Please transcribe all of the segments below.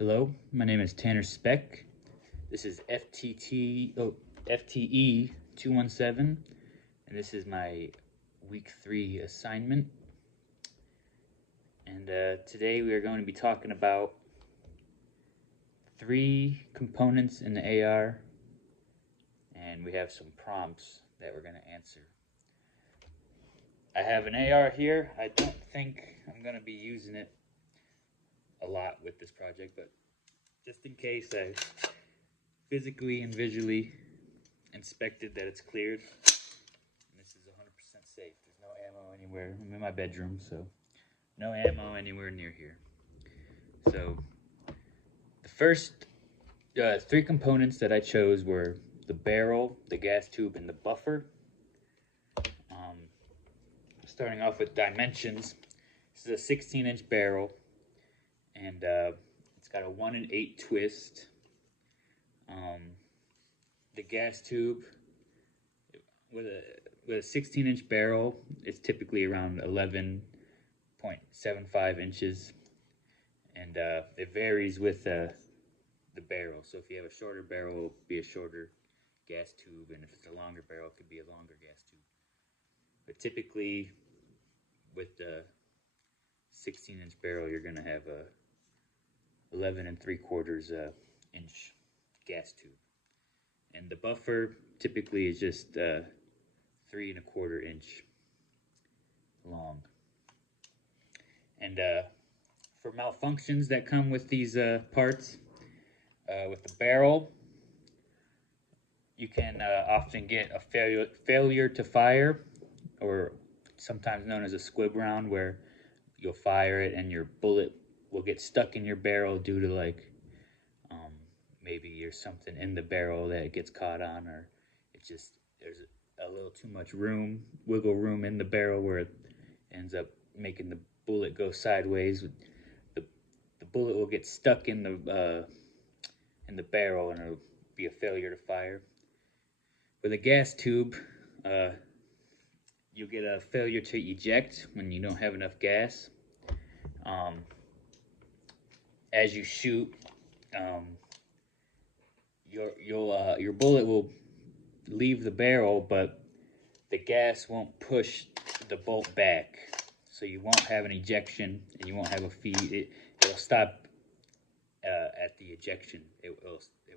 Hello, my name is Tanner Speck. This is FTE 217, and this is my week 3 assignment. And today we are going to be talking about 3 components in the AR, and we have some prompts that we're going to answer. I have an AR here. I don't think I'm going to be using it a lot with this project, but just in case, I physically and visually inspected that it's cleared. And this is 100% safe. There's no ammo anywhere. I'm in my bedroom, so no ammo anywhere near here. So the first 3 components that I chose were the barrel, the gas tube, and the buffer. Starting off with dimensions, this is a 16-inch barrel, and it's got a 1 in 8 twist. The gas tube with a 16-inch barrel, it's typically around 11.75 inches, and it varies with the barrel. So if you have a shorter barrel, it'll be a shorter gas tube, and if it's a longer barrel, it could be a longer gas tube. But typically, with the 16-inch barrel, you're going to have a 11 3/4 inch gas tube. And the buffer typically is just 3 1/4 inch long. And for malfunctions that come with these parts, with the barrel, you can often get a failure to fire, or sometimes known as a squib round, where you'll fire it and your bullet will get stuck in your barrel due to maybe there's something in the barrel that it gets caught on, or there's a little too much wiggle room in the barrel where it ends up making the bullet go sideways. The bullet will get stuck in the barrel, and it'll be a failure to fire. With a gas tube, you'll get a failure to eject when you don't have enough gas. As you shoot, your bullet will leave the barrel, but the gas won't push the bolt back, so you won't have an ejection and you won't have a feed. It'll stop at the ejection. It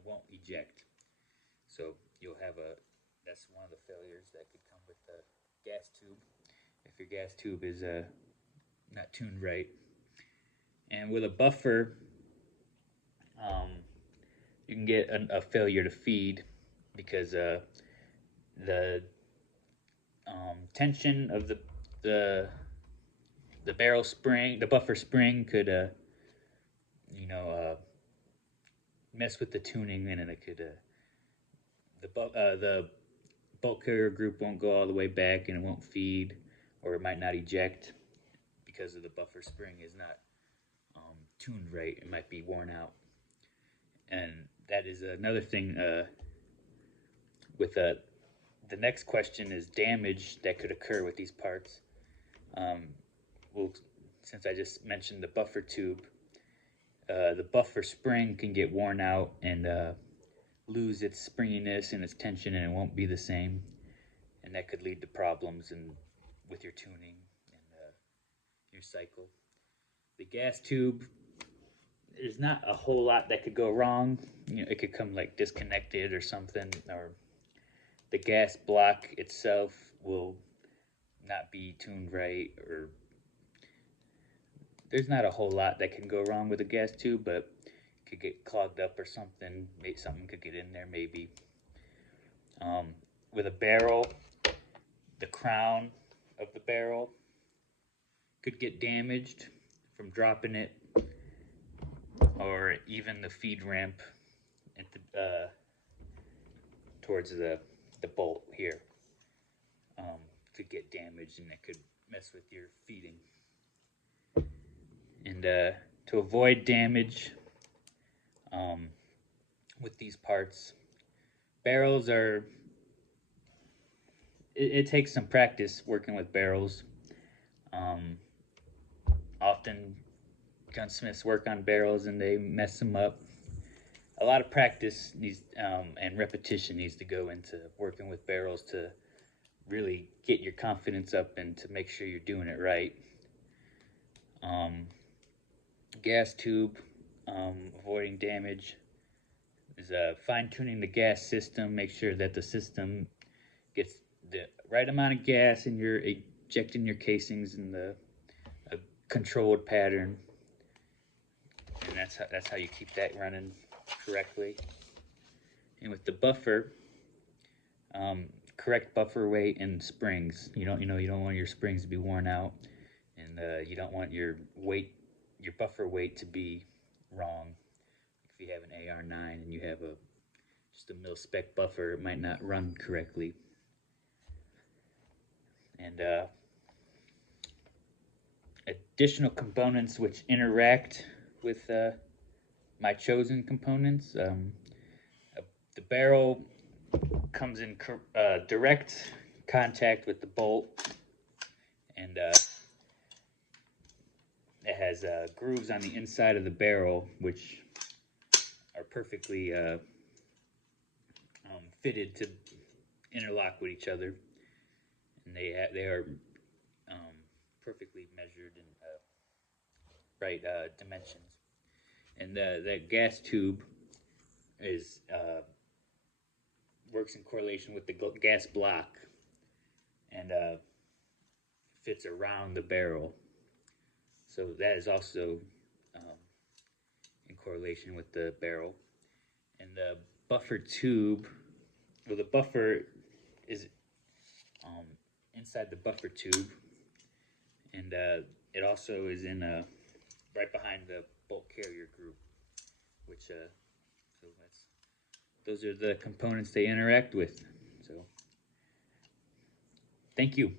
won't eject. So that's one of the failures that could come with the gas tube, if your gas tube is not tuned right. And with a buffer, you can get a failure to feed because the tension of the barrel spring, the buffer spring, could mess with the tuning, and it could the bolt carrier group won't go all the way back, and it won't feed, or it might not eject because of the buffer spring is not tuned right. It might be worn out. And that is another thing with the next question is damage that could occur with these parts. Since I just mentioned the buffer tube, the buffer spring can get worn out and lose its springiness and its tension, and it won't be the same, and that could lead to problems with your tuning and your cycle. The gas tube, there's not a whole lot that could go wrong. It could come disconnected or something, or the gas block itself will not be tuned right, or there's not a whole lot that can go wrong with a gas tube, but it could get clogged up or something. Maybe something could get in there, maybe. With a barrel, the crown of the barrel could get damaged from dropping it, or even the feed ramp at towards the bolt here could get damaged, and it could mess with your feeding. And to avoid damage with these parts, barrels are, it takes some practice working with barrels. Often gunsmiths work on barrels and they mess them up. A lot of practice needs and repetition needs to go into working with barrels to really get your confidence up and to make sure you're doing it right. Gas tube, avoiding damage, is fine-tuning the gas system. Make sure that the system gets the right amount of gas and you're ejecting your casings in a controlled pattern. And that's how you keep that running correctly. And with the buffer, correct buffer weight and springs. You don't want your springs to be worn out, and you don't want your buffer weight to be wrong. If you have an AR9 and you have just a mil spec buffer, it might not run correctly. And additional components which interact with my chosen components. The barrel comes in direct contact with the bolt, and it has grooves on the inside of the barrel which are perfectly fitted to interlock with each other, and they are perfectly measured in right dimensions. And that gas tube is works in correlation with the gas block and fits around the barrel. So that is also in correlation with the barrel. And the buffer tube, well, the buffer is inside the buffer tube, and it also is in right behind the bolt carrier group, which so those are the components they interact with. So thank you.